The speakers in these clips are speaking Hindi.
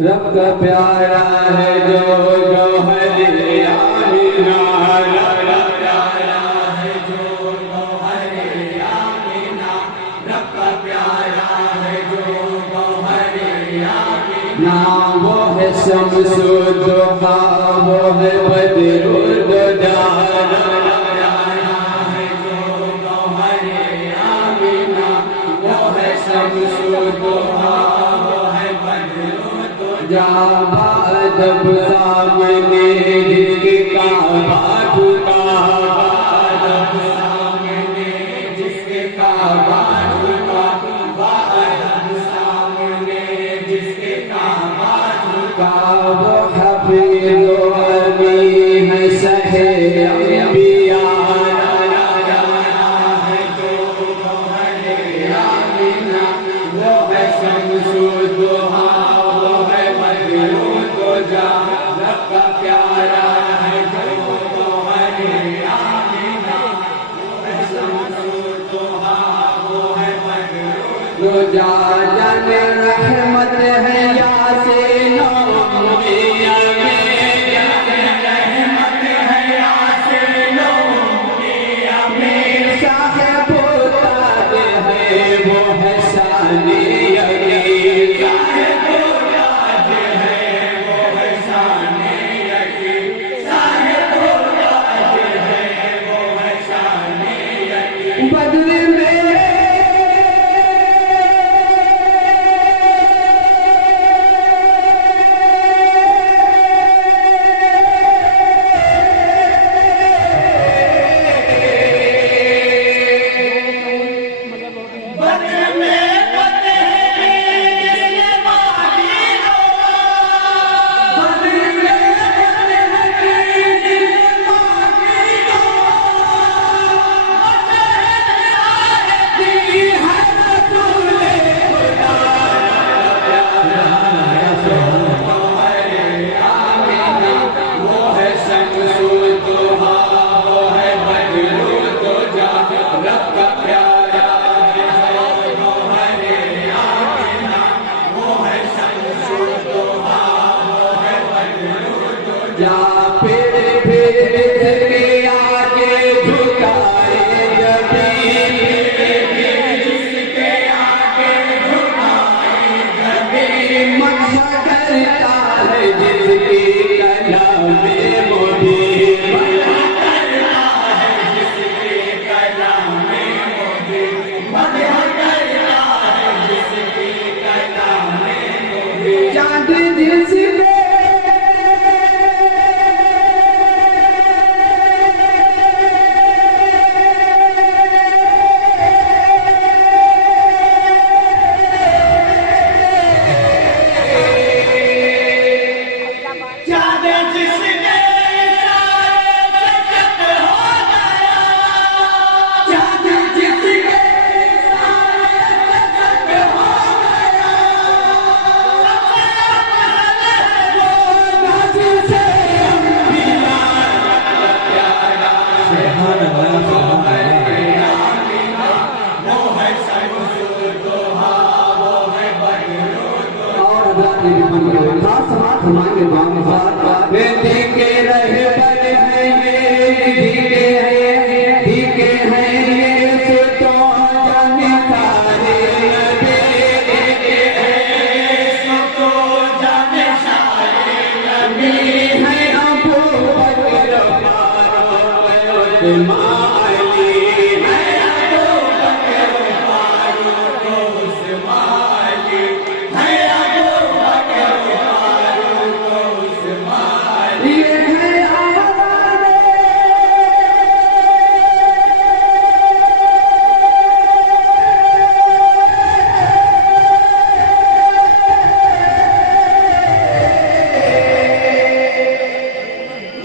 रब का प्यारा है जो गौहरे आमीना, रब का प्यारा है जो गौहरे आमीना, रब का प्यारा है जो गौहरे आमीना। वो है शम्सु दुहा, वो है बद्रु दुजा, रब का प्यारा है जो गौहरे आमीना, वो है शम्सु दुहा, जब सामने जिसके काबा झुका, जब सामने जिसके काबा झुका, जब सामने जिसके काबा झुका, वो हफीज़ अली है सहे अंबिया, है जो गौहरे आमीना, वो है शम्सु दुहा, रब का प्यारा है जो गौहरे आमीना, वो है शम्सु दुहा, वो है बद्रु दुजा। जाने रहमत है यासीन उम्मिया में, रहमत है यासीन उम्मिया में, साहिब ताज है वो है शानी अली, साहिब ताज है वो है शानी अली, साहिब ताज है वो है शानी अली। बदले में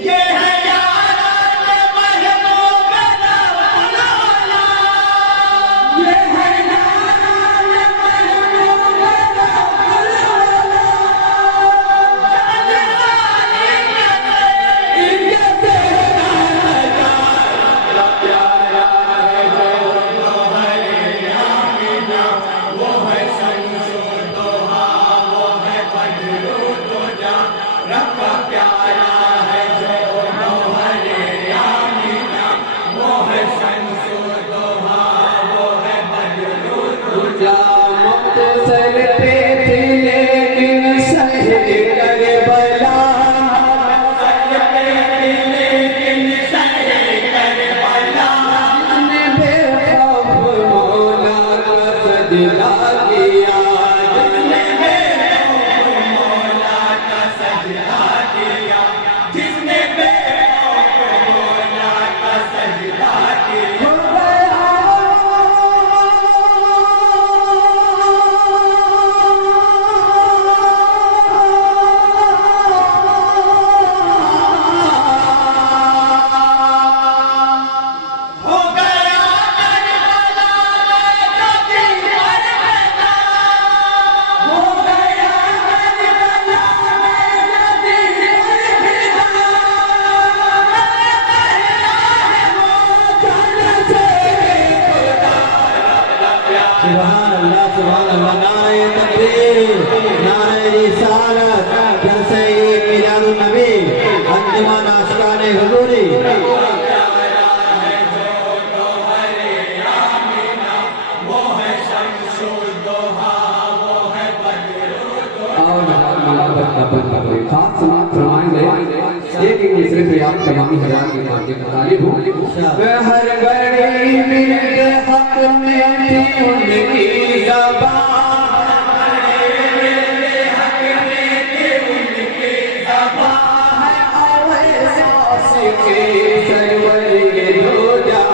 ये है यार महबूब सुभान अल्लाह नारे तकबीर नारे रिसालत जलसे मिलादुन नबी अंजुमन आशिकाने हुजूरी खास समाप्त फरमाएंगे एक दूसरे पे आप तमामी हजार के मार्ग तालिब हो हर घड़ी मिलके हक में थी उनकी ज़बान है और सांस के सरवर के दो जहां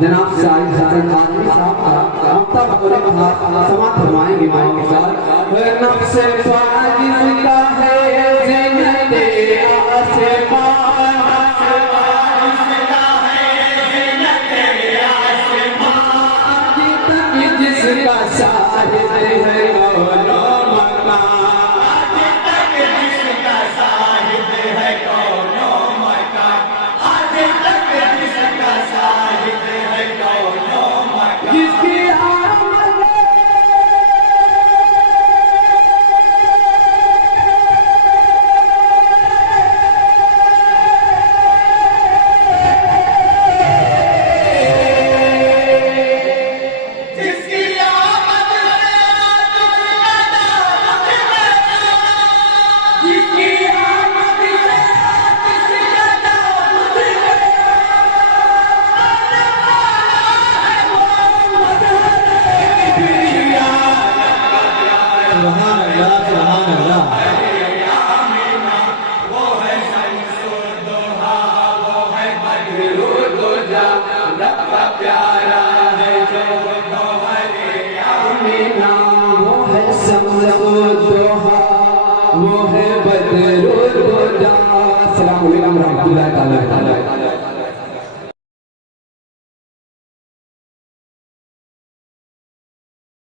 जनाब साहिब हसन खान साहब ममता बतौर खास समाप्त फरमाएंगे माइक के साथ नफ्स फाजिल का है ज़िंदे आसमान अभी तक जिसका शाहिद है कौनो मकान प्यारा है जो आमीना वो है समदुहा वो है बदरुद्दोहा। अस्सलामु अलैकुम रहमतुल्लाहि ताला।